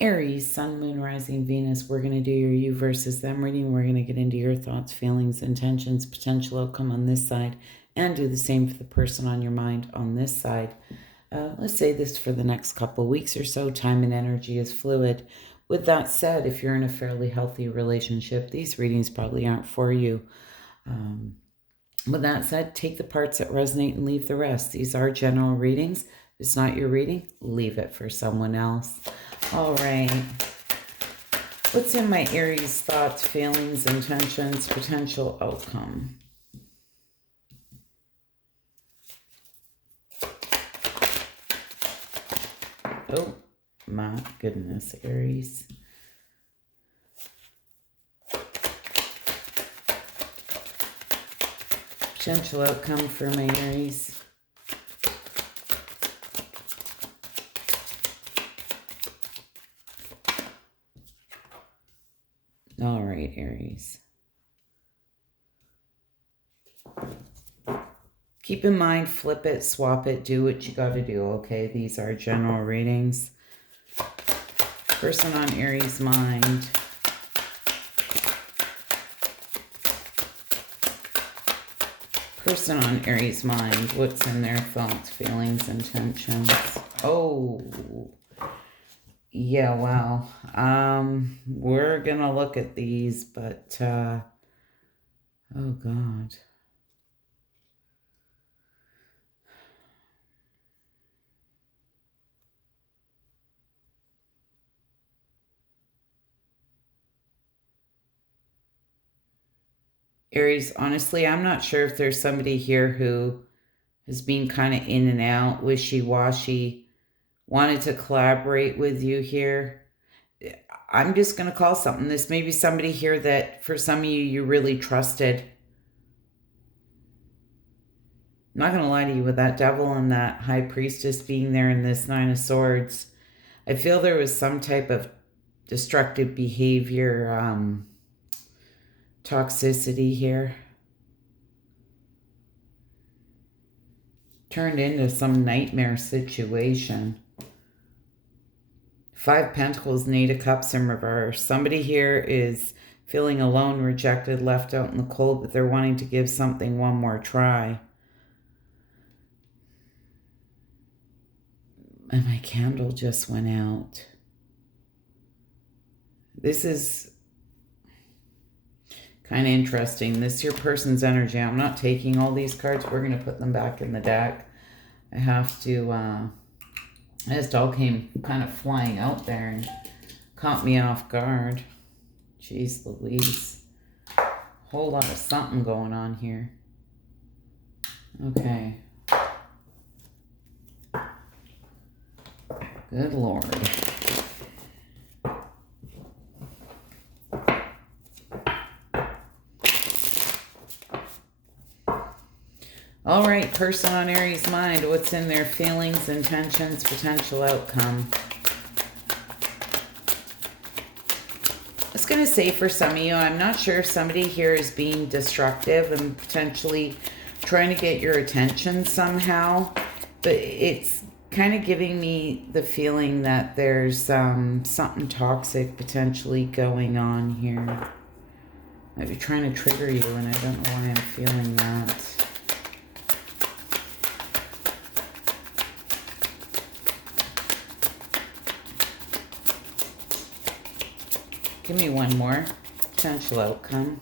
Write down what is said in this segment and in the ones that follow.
Aries, Sun, Moon, Rising, Venus. We're going to do your you versus them reading. We're going to get into your thoughts, feelings, intentions, potential outcome on this side, and do the same for the person on your mind on this side. Let's say this for the next couple weeks or so. Time and energy is fluid. With that said, if you're in a fairly healthy relationship, these readings probably aren't for you. With that said, take the parts that resonate and leave the rest. These are general readings. If it's not your reading, leave it for someone else. All right. What's in my Aries thoughts, feelings, intentions, potential outcome? Oh, my goodness, Aries. Potential outcome for my Aries. All right, Aries. Keep in mind, flip it, swap it, do what you got to do, okay? These are general readings. Person on Aries' mind. Person on Aries' mind. What's in their thoughts, feelings, intentions? Oh, yeah, wow. We're gonna look at these, but, oh, God. Aries, honestly, I'm not sure if there's somebody here who has been kind of in and out, wishy-washy, wanted to collaborate with you here. I'm just going to call something. This may be somebody here that for some of you, you really trusted. I'm not going to lie to you, with that devil and that high priestess being there in this Nine of Swords, I feel there was some type of destructive behavior, toxicity here. Turned into some nightmare situation. Five Pentacles and Eight of Cups in reverse. Somebody here is feeling alone, rejected, left out in the cold, but they're wanting to give something one more try. And my candle just went out. This is kind of interesting. This here person's energy. I'm not taking all these cards. We're going to put them back in the deck. I have to, this all came kind of flying out there and caught me off guard. Jeez Louise. Whole lot of something going on here. Okay. Good Lord. All right, person on Aries' mind. What's in their feelings, intentions, potential outcome? I was going to say for some of you, I'm not sure if somebody here is being destructive and potentially trying to get your attention somehow, but it's kind of giving me the feeling that there's something toxic potentially going on here. Might be trying to trigger you, and I don't know why I'm feeling that. Give me one more. Potential outcome.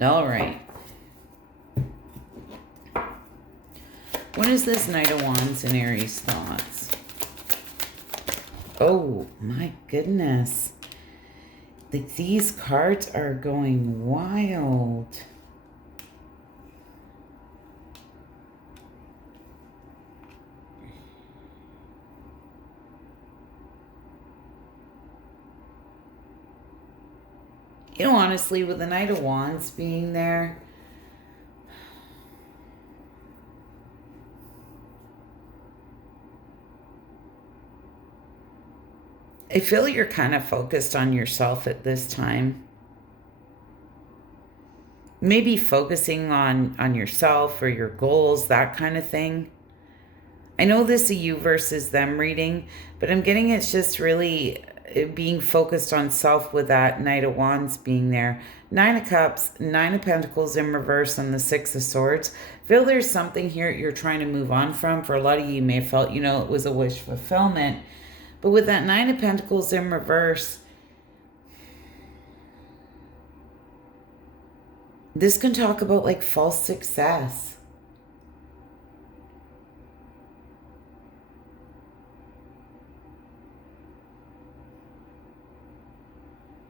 All right. What is this Knight of Wands in Aries' thoughts? Oh, my goodness. These cards are going wild. You know, honestly, with the Knight of Wands being there, I feel you're kind of focused on yourself at this time. Maybe focusing on yourself or your goals, that kind of thing. I know this is a you versus them reading, but I'm getting it's just really being focused on self with that Knight of Wands being there. Nine of Cups, Nine of Pentacles in reverse, and the Six of Swords. I feel there's something here you're trying to move on from. For a lot of you may have felt, it was a wish fulfillment. But with that Nine of Pentacles in reverse, this can talk about like false success.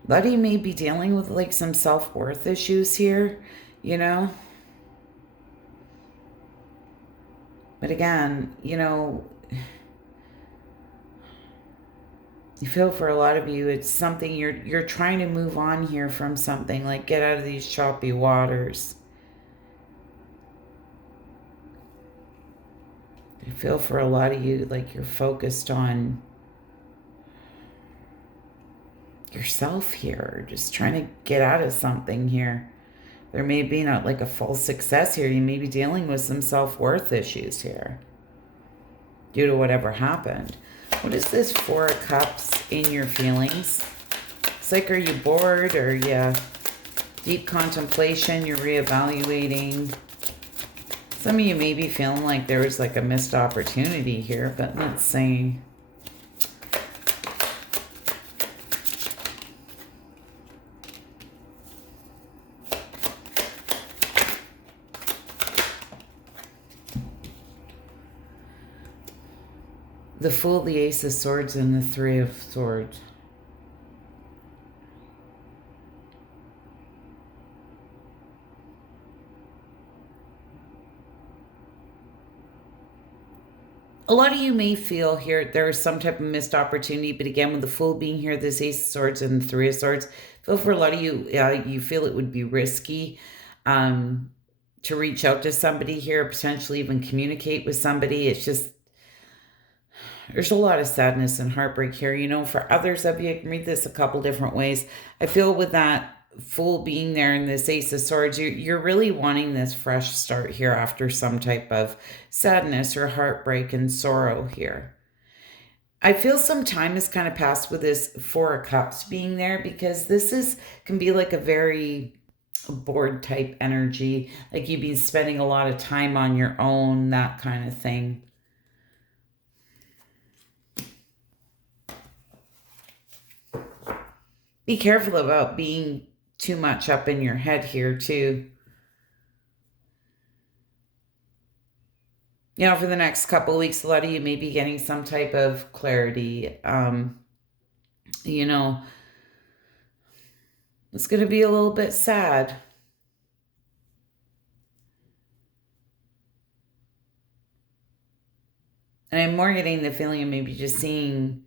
A lot of you may be dealing with like some self-worth issues here, you know? But again, you feel for a lot of you, it's something you're trying to move on here from something, like get out of these choppy waters. I feel for a lot of you like you're focused on yourself here, just trying to get out of something here. There may be not like a false success here. You may be dealing with some self-worth issues here due to whatever happened. What is this Four of Cups in your feelings? It's like, are you bored, or deep contemplation, you're reevaluating? Some of you may be feeling like there was like a missed opportunity here, but let's see. The Fool, the Ace of Swords, and the Three of Swords. A lot of you may feel here there is some type of missed opportunity, but again, with the Fool being here, this Ace of Swords and the Three of Swords, feel for a lot of you, you feel it would be risky to reach out to somebody here, potentially even communicate with somebody. It's just, there's a lot of sadness and heartbreak here. For others of you, I can read this a couple different ways. I feel with that Fool being there and this Ace of Swords, you're really wanting this fresh start here after some type of sadness or heartbreak and sorrow here. I feel some time has kind of passed with this Four of Cups being there, because this can be like a very bored type energy, like you've been spending a lot of time on your own, that kind of thing. Be careful about being too much up in your head here too. For the next couple of weeks, a lot of you may be getting some type of clarity. It's going to be a little bit sad. And I'm more getting the feeling of maybe just seeing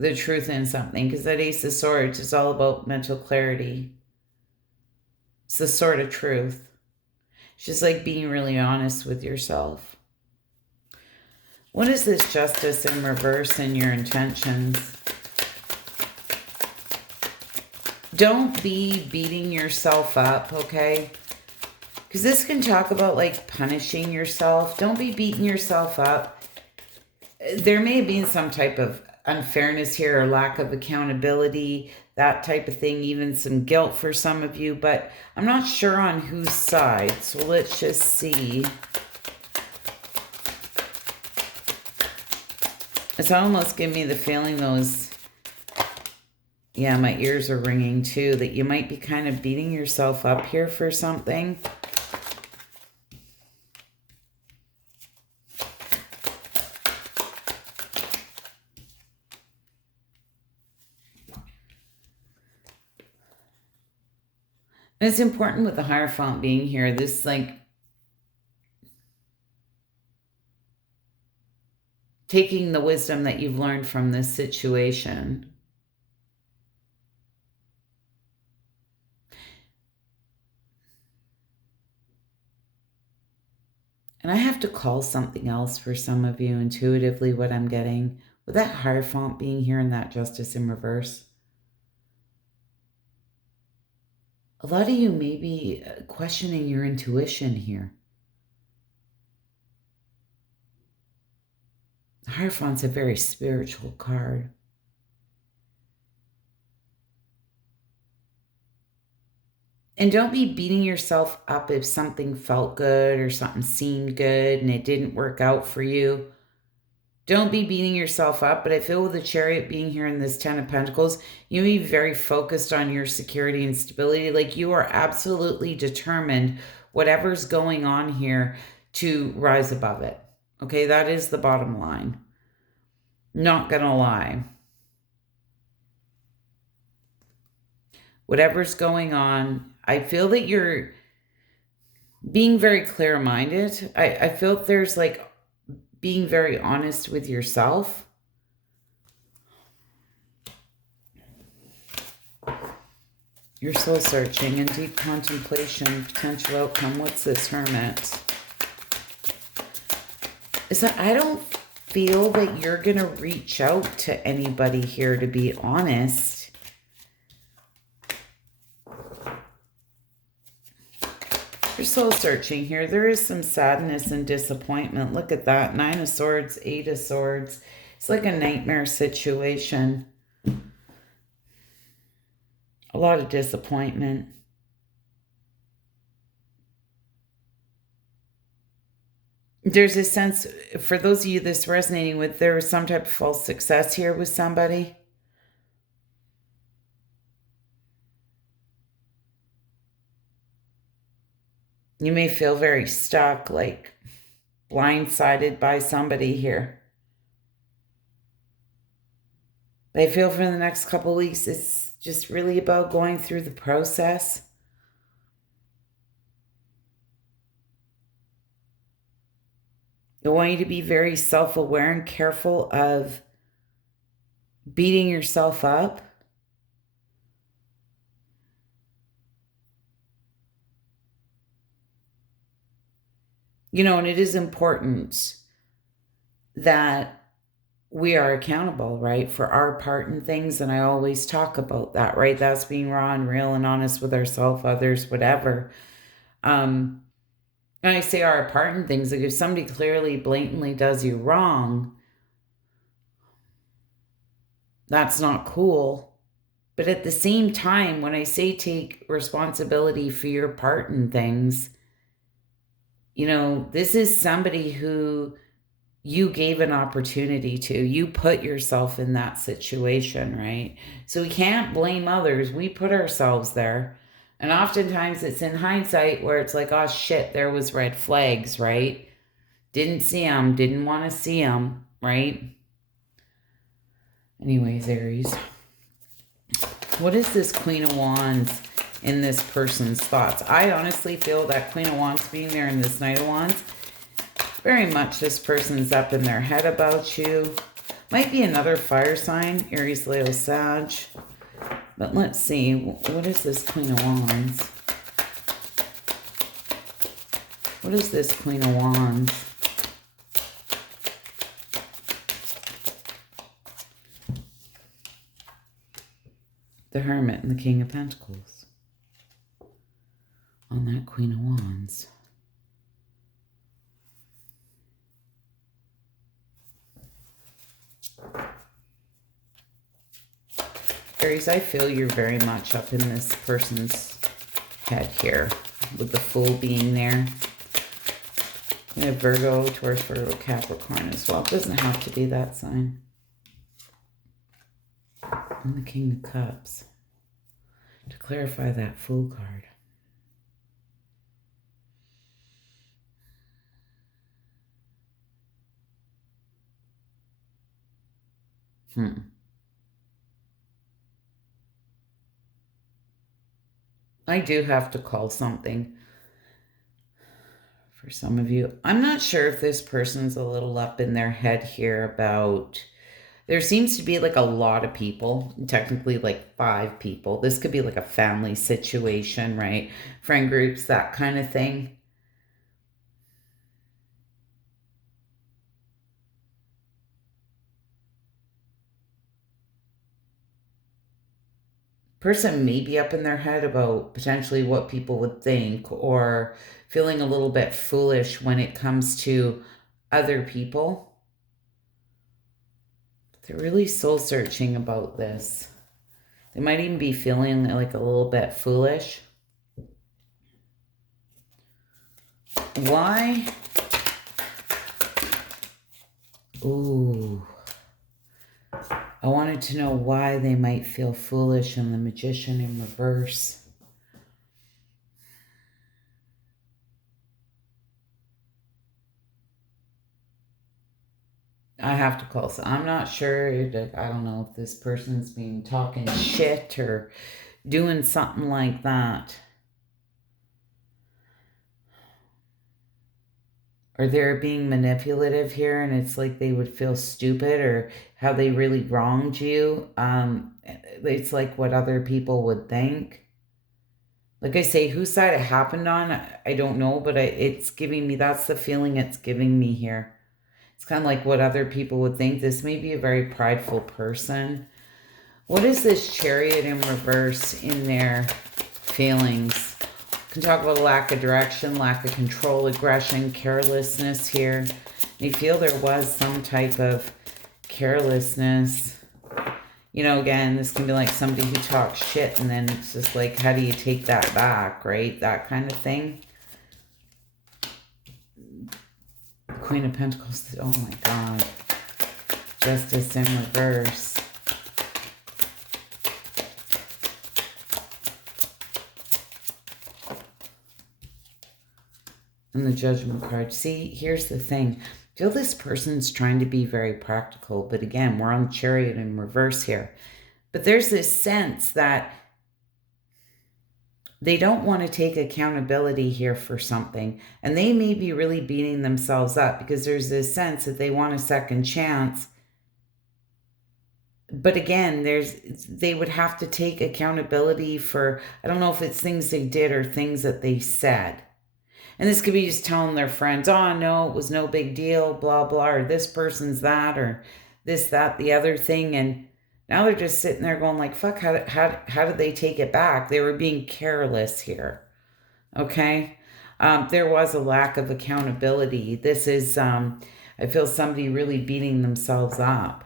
the truth in something, because that Ace of Swords is all about mental clarity. It's the sword of truth. It's just like being really honest with yourself. What is this Justice in reverse in your intentions? Don't be beating yourself up, okay? Because this can talk about like punishing yourself. Don't be beating yourself up. There may have been some type of unfairness here or lack of accountability, that type of thing, even some guilt for some of you, but I'm not sure on whose side. So let's just see. It's almost giving me the feeling those, my ears are ringing too, that you might be kind of beating yourself up here for something. And it's important with the Hierophant being here, this like taking the wisdom that you've learned from this situation. And I have to call something else for some of you intuitively, what I'm getting with that Hierophant being here and that Justice in reverse. A lot of you may be questioning your intuition here. The Hierophant's a very spiritual card. And don't be beating yourself up if something felt good or something seemed good and it didn't work out for you. Don't be beating yourself up, but I feel with the Chariot being here in this 10 of Pentacles, you may be very focused on your security and stability. Like you are absolutely determined, whatever's going on here, to rise above it. Okay, that is the bottom line. Not gonna lie. Whatever's going on, I feel that you're being very clear-minded. I feel there's like being very honest with yourself. You're soul searching and deep contemplation, potential outcome. What's this, Hermit? Is that I don't feel that you're going to reach out to anybody here, to be honest. You're soul searching here. There is some sadness and disappointment. Look at that. 9 of Swords, 8 of Swords. It's like a nightmare situation. A lot of disappointment. There's a sense, for those of you this resonating with, there was some type of false success here with somebody. You may feel very stuck, like blindsided by somebody here. I feel for the next couple of weeks, it's just really about going through the process. I want you to be very self-aware and careful of beating yourself up. You know, and it is important that we are accountable, right, for our part in things. And I always talk about that, right? That's being raw and real and honest with ourselves, others, whatever. And I say our part in things, like if somebody clearly, blatantly does you wrong, that's not cool. But at the same time, when I say take responsibility for your part in things, you know, this is somebody who you gave an opportunity to. You put yourself in that situation, right? So we can't blame others. We put ourselves there. And oftentimes it's in hindsight where it's like, oh shit, there was red flags, right? Didn't see them, didn't want to see them, right? Anyways, Aries. What is this Queen of Wands in this person's thoughts? I honestly feel that Queen of Wands being there in this Knight of Wands, very much this person's up in their head about you. Might be another fire sign, Aries, Leo, Sag. But let's see, what is this Queen of Wands? What is this Queen of Wands? The Hermit and the King of Pentacles on that Queen of Wands. Aries, I feel you're very much up in this person's head here, with the Fool being there. We have Virgo, Taurus, Virgo, Capricorn as well. It doesn't have to be that sign. And the King of Cups. To clarify that Fool card. I do have to call something for some of you. I'm not sure if this person's a little up in their head here about... There seems to be like a lot of people, technically like 5 people. This could be like a family situation, right? Friend groups, that kind of thing. Person may be up in their head about potentially what people would think, or feeling a little bit foolish when it comes to other people. They're really soul searching about this. They might even be feeling like a little bit foolish. Why? Ooh. I wanted to know why they might feel foolish in the Magician in reverse. I have to call. So I'm not sure. I don't know if this person's been talking shit or doing something like that. Or they're being manipulative here, and it's like they would feel stupid, or how they really wronged you. It's like what other people would think. Like I say, whose side it happened on, I don't know, but it's giving me, that's the feeling it's giving me here. It's kind of like what other people would think. This may be a very prideful person. What is this Chariot in reverse in their feelings? Can talk about a lack of direction, lack of control, aggression, carelessness here. They feel there was some type of carelessness. You know, again, this can be like somebody who talks shit, and then it's just like, how do you take that back, right? That kind of thing. Queen of Pentacles. Oh my God. Justice in reverse. And the Judgment card. See, here's the thing. I feel this person's trying to be very practical, but again, we're on Chariot in reverse here. But there's this sense that they don't want to take accountability here for something. And they may be really beating themselves up because there's this sense that they want a second chance. But again, they would have to take accountability for, I don't know if it's things they did or things that they said. And this could be just telling their friends, oh, no, it was no big deal, blah, blah, or this person's that, or this, that, the other thing. And now they're just sitting there going like, fuck, how did they take it back? They were being careless here, okay? There was a lack of accountability. This is, I feel somebody really beating themselves up.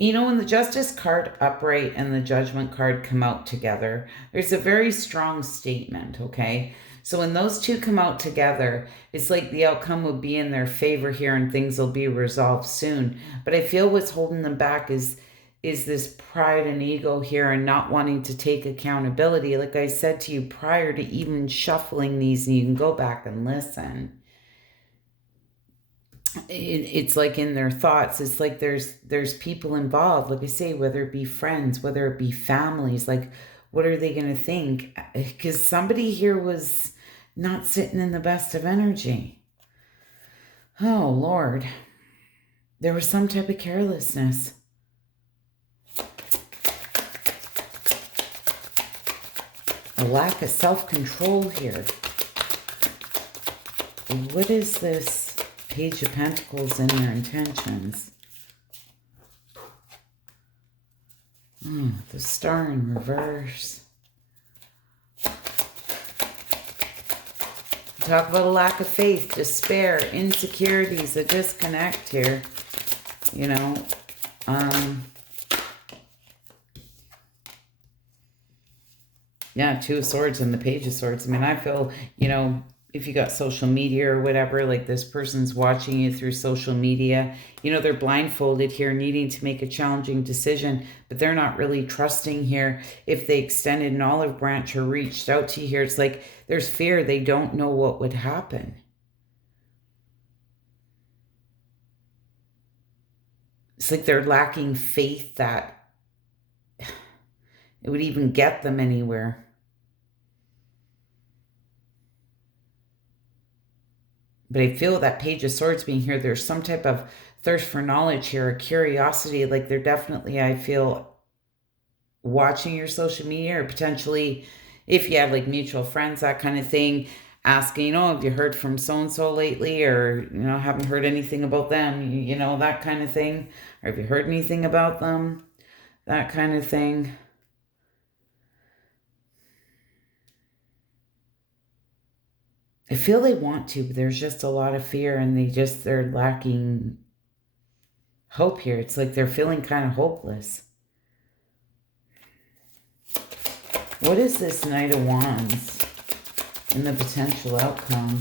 You know, when the Justice card upright and the Judgment card come out together, there's a very strong statement, okay? So when those two come out together, it's like the outcome will be in their favor here and things will be resolved soon. But I feel what's holding them back is this pride and ego here and not wanting to take accountability. Like I said to you prior to even shuffling these, and you can go back and listen. It's like in their thoughts, it's like there's people involved, like I say, whether it be friends, whether it be families, like what are they going to think? Because somebody here was not sitting in the best of energy. Oh Lord, there was some type of carelessness. A lack of self-control here. What is this Page of Pentacles and their intentions? The Star in reverse. Talk about a lack of faith, despair, insecurities, a disconnect here. You know, yeah, Two of Swords and the Page of Swords. I mean, I feel, you know, if you got social media or whatever, like this person's watching you through social media, you know, they're blindfolded here, needing to make a challenging decision, but they're not really trusting here. If they extended an olive branch or reached out to you here, it's like there's fear. They don't know what would happen. It's like they're lacking faith that it would even get them anywhere. But I feel that Page of Swords being here, there's some type of thirst for knowledge here, a curiosity. Like they're definitely, I feel, watching your social media, or potentially if you have like mutual friends, that kind of thing, asking, oh, have you heard from so-and-so lately? Or, you know, haven't heard anything about them, you know, that kind of thing. Or have you heard anything about them? That kind of thing. feel they want to, but there's just a lot of fear and they're lacking hope here. It's like they're feeling kind of hopeless. What is this Knight of Wands and the potential outcome?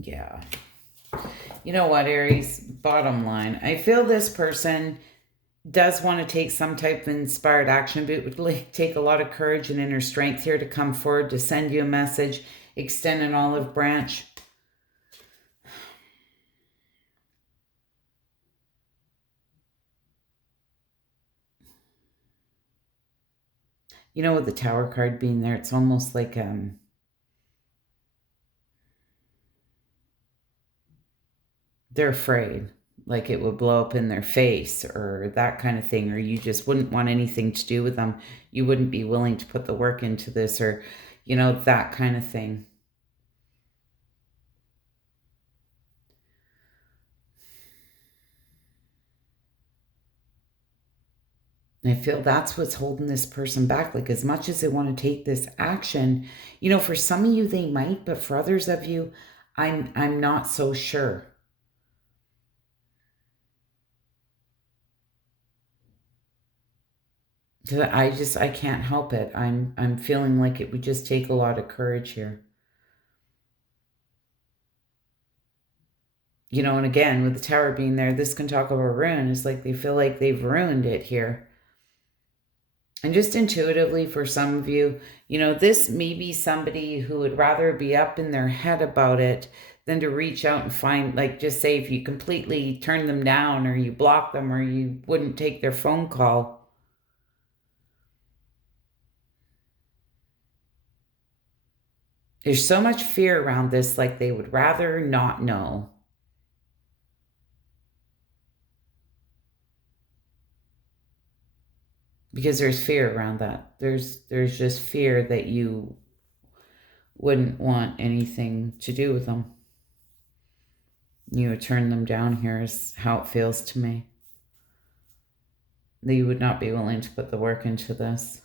Yeah. You know what, Aries? Bottom line, I feel this person does want to take some type of inspired action, but it would take a lot of courage and inner strength here to come forward, to send you a message, extend an olive branch. You know, with the Tower card being there, it's almost like they're afraid, like it would blow up in their face or that kind of thing, or you just wouldn't want anything to do with them. You wouldn't be willing to put the work into this, or, you know, that kind of thing. And I feel that's what's holding this person back. Like, as much as they want to take this action, you know, for some of you, they might, but for others of you, I'm not so sure. I can't help it. I'm feeling like it would just take a lot of courage here. You know, and again, with the Tower being there, this can talk about ruin. It's like they feel like they've ruined it here. And just intuitively, for some of you, you know, this may be somebody who would rather be up in their head about it than to reach out and find, like, just say if you completely turn them down or you block them or you wouldn't take their phone call. There's so much fear around this, like they would rather not know. Because there's fear around that. There's just fear that you wouldn't want anything to do with them. You would turn them down here is how it feels to me. That you would not be willing to put the work into this.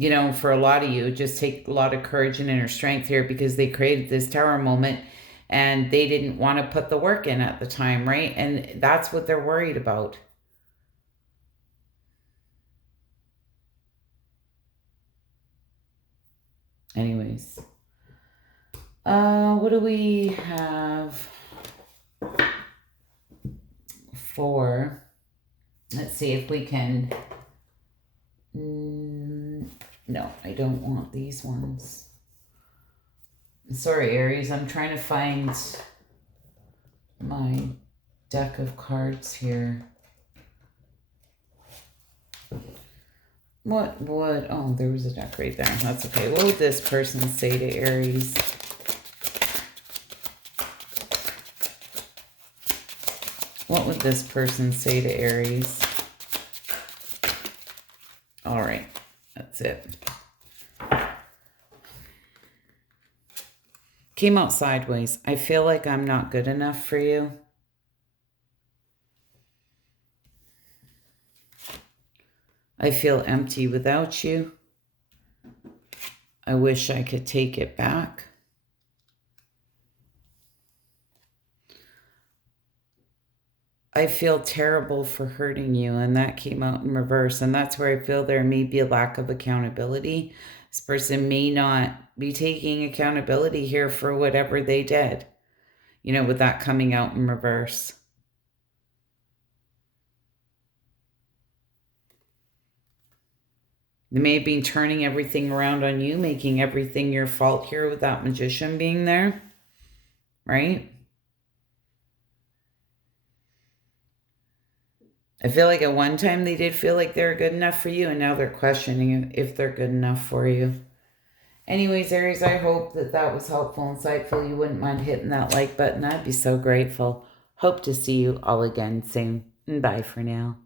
You know, for a lot of you, it just take a lot of courage and inner strength here because they created this Tower moment and they didn't want to put the work in at the time, right? And that's what they're worried about. Anyways. What do we have for? Let's see if we can... No, I don't want these ones. Sorry, Aries. I'm trying to find my deck of cards here. What would... Oh, there was a deck right there. That's okay. What would this person say to Aries? What would this person say to Aries? All right. That's it. Came out sideways. I feel like I'm not good enough for you. I feel empty without you. I wish I could take it back. I feel terrible for hurting you, and that came out in reverse. And that's where I feel there may be a lack of accountability. This person may not be taking accountability here for whatever they did, you know, with that coming out in reverse. They may have been turning everything around on you, making everything your fault here with that Magician being there, right? I feel like at one time they did feel like they were good enough for you, and now they're questioning if they're good enough for you. Anyways, Aries, I hope that that was helpful, insightful. You wouldn't mind hitting that like button. I'd be so grateful. Hope to see you all again soon. Bye for now.